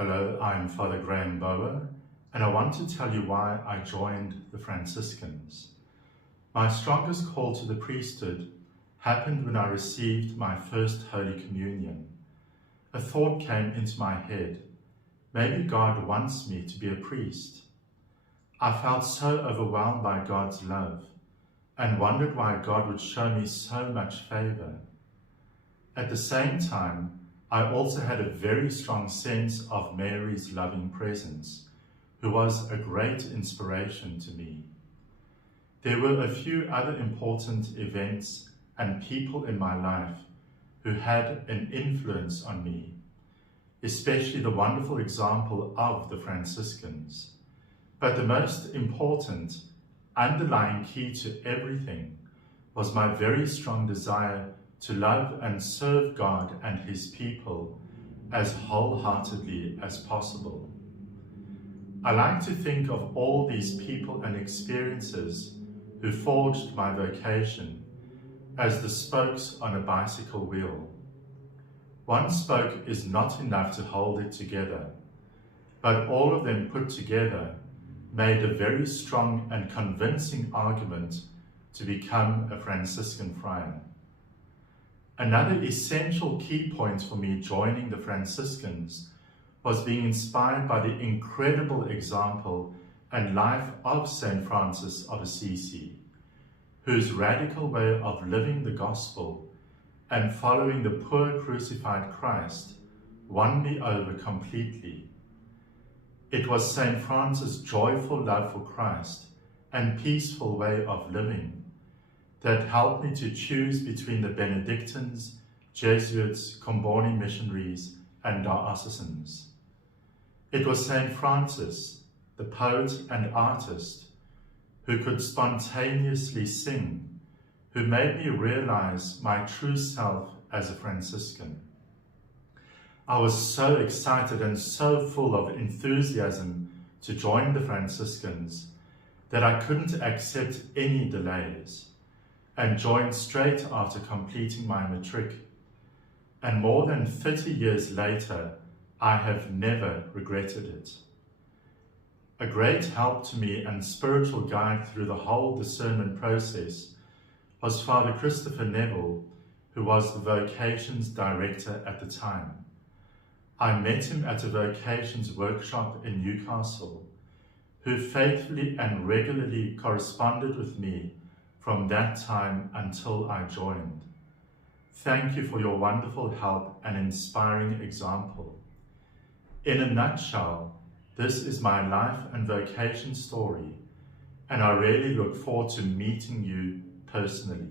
Hello, I'm Father Bouwer, and I want to tell you why I joined the Franciscans. My strongest call to the priesthood happened when I received my first Holy Communion. A thought came into my head: maybe God wants me to be a priest. I felt so overwhelmed by God's love and wondered why God would show me so much favor. At the same time, I also had a very strong sense of Mary's loving presence, who was a great inspiration to me. There were a few other important events and people in my life who had an influence on me, especially the wonderful example of the Franciscans. But the most important underlying key to everything was my very strong desire to love and serve God and His people as wholeheartedly as possible. I like to think of all these people and experiences who forged my vocation as the spokes on a bicycle wheel. One spoke is not enough to hold it together, but all of them put together made a very strong and convincing argument to become a Franciscan friar. Another essential key point for me joining the Franciscans was being inspired by the incredible example and life of St. Francis of Assisi, whose radical way of living the gospel and following the poor crucified Christ won me over completely. It was St. Francis' joyful love for Christ and peaceful way of living that helped me to choose between the Benedictines, Jesuits, Comboni missionaries, and diocesans. It was St. Francis, the poet and artist, who could spontaneously sing, who made me realize my true self as a Franciscan. I was so excited and so full of enthusiasm to join the Franciscans that I couldn't accept any delays, and joined straight after completing my matric. And more than 30 years later, I have never regretted it. A great help to me and spiritual guide through the whole discernment process was Father Christopher Neville, who was the Vocations director at the time. I met him at a Vocations workshop in Newcastle, who faithfully and regularly corresponded with me from that time until I joined. Thank you for your wonderful help and inspiring example. In a nutshell, this is my life and vocation story, and I really look forward to meeting you personally.